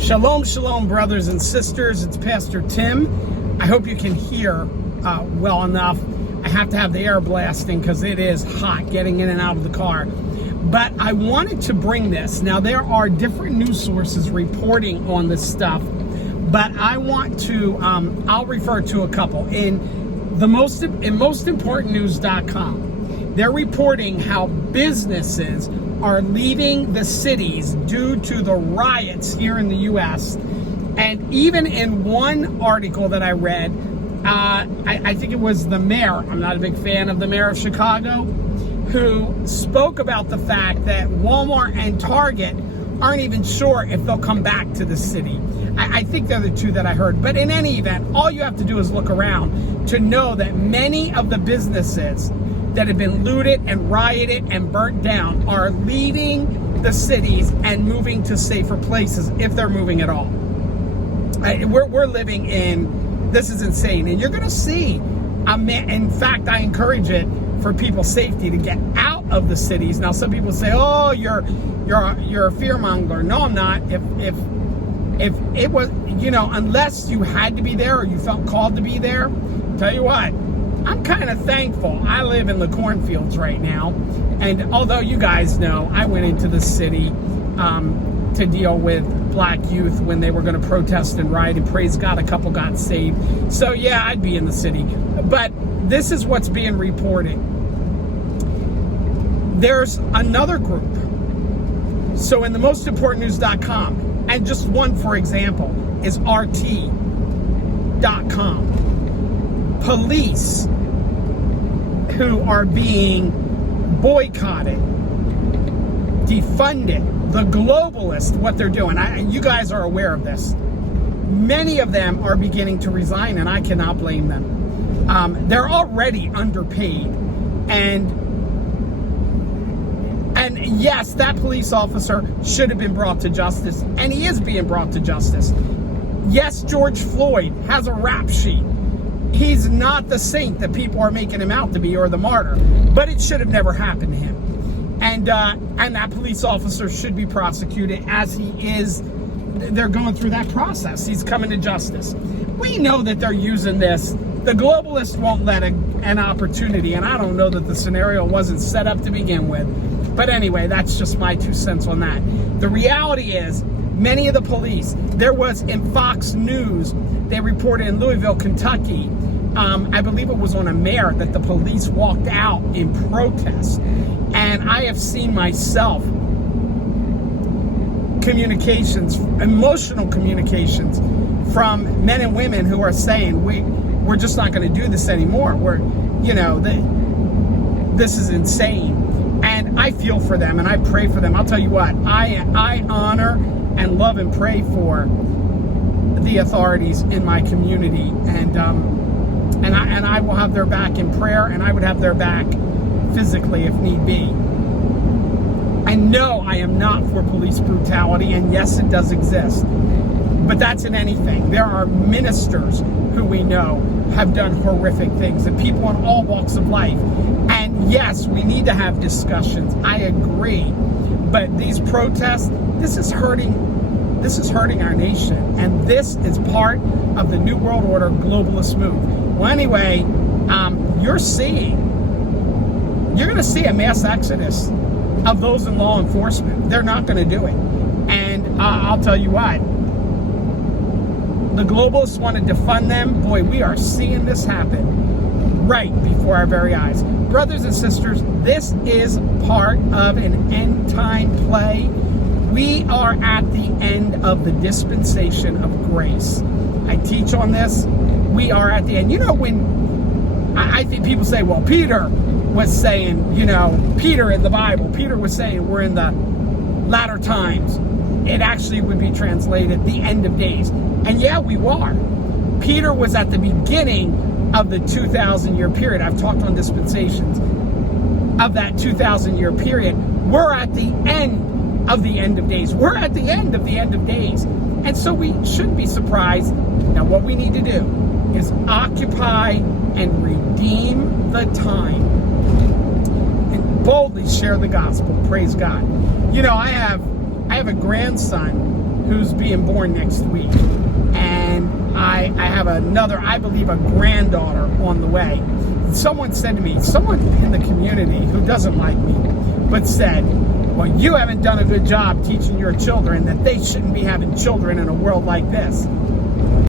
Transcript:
Shalom, shalom, brothers and sisters. It's Pastor Tim. I hope you can hear well enough. I have to have the air blasting because it is hot getting in and out of the car. But I wanted to bring this. Now, there are different news sources reporting on this stuff, but I want to, I'll refer to a couple. In mostimportantnews.com, they're reporting how businesses are leaving the cities due to the riots here in the U.S. And even in one article that I read, I think it was the mayor, I'm not a big fan of the mayor of Chicago, who spoke about the fact that Walmart and Target aren't even sure if they'll come back to the city. I think they're the two that I heard. But in any event, all you have to do is look around to know that many of the businesses that have been looted and rioted and burnt down are leaving the cities and moving to safer places, if they're moving at all. We're living in, this is insane. And you're going to see, in fact, I encourage it for people's safety to get out of the cities. Now, some people say, oh, you're a fearmonger. No, I'm not. If it was, unless you had to be there or you felt called to be there, tell you what, I'm kind of thankful. I live in the cornfields right now, and although you guys know, I went into the city to deal with black youth when they were going to protest and riot, and praise God, a couple got saved. So yeah, I'd be in the city. But this is what's being reported. There's another group. So in the mostimportantnews.com, and just one, for example, is RT.com. Police who are being boycotted, defunded, the globalists, what they're doing. You guys are aware of this. Many of them are beginning to resign, and I cannot blame them. They're already underpaid. And yes, that police officer should have been brought to justice, and he is being brought to justice. Yes, George Floyd has a rap sheet. He's not the saint that people are making him out to be, or the martyr, but it should have never happened to him. And that police officer should be prosecuted, as he is. They're going through that process. He's coming to justice. We know that they're using this. The globalists won't let an opportunity, and I don't know that the scenario wasn't set up to begin with. But anyway, that's just my 2 cents on that. The reality is, many of the police, there was in Fox News, they reported in Louisville, Kentucky, I believe it was on a mayor, that the police walked out in protest. And I have seen myself communications, emotional communications from men and women who are saying, we're just not going to do this anymore. This is insane. And I feel for them and I pray for them. I'll tell you what, I honor and love and pray for the authorities in my community, and I will have their back in prayer, and I would have their back physically if need be. I know I am not for police brutality, and yes, it does exist, but that's in anything. There are ministers who we know have done horrific things, and people in all walks of life. And yes, we need to have discussions. I agree, but these protests, this is hurting our nation, and this is part of the New World Order globalist move. Well, anyway, you're going to see a mass exodus of those in law enforcement. They're not going to do it. And I'll tell you what, the globalists want to defund them. Boy, we are seeing this happen right before our very eyes. Brothers and sisters, this is part of an end time play. We are at the end of the dispensation of grace. I teach on this. We are at the end. When I think people say, well, Peter was saying, Peter in the Bible, Peter was saying we're in the latter times. It actually would be translated the end of days. And yeah, we are. Peter was at the beginning of the 2,000-year period. I've talked on dispensations of that 2,000-year period. We're at the end of the end of days. We're at the end of the end of days. And so we shouldn't be surprised. Now, what we need to do is occupy and redeem the time boldly share the gospel. Praise God. You know, I have a grandson who's being born next week. And I have another, I believe, a granddaughter on the way. Someone said to me, someone in the community who doesn't like me, but said, well, you haven't done a good job teaching your children that they shouldn't be having children in a world like this.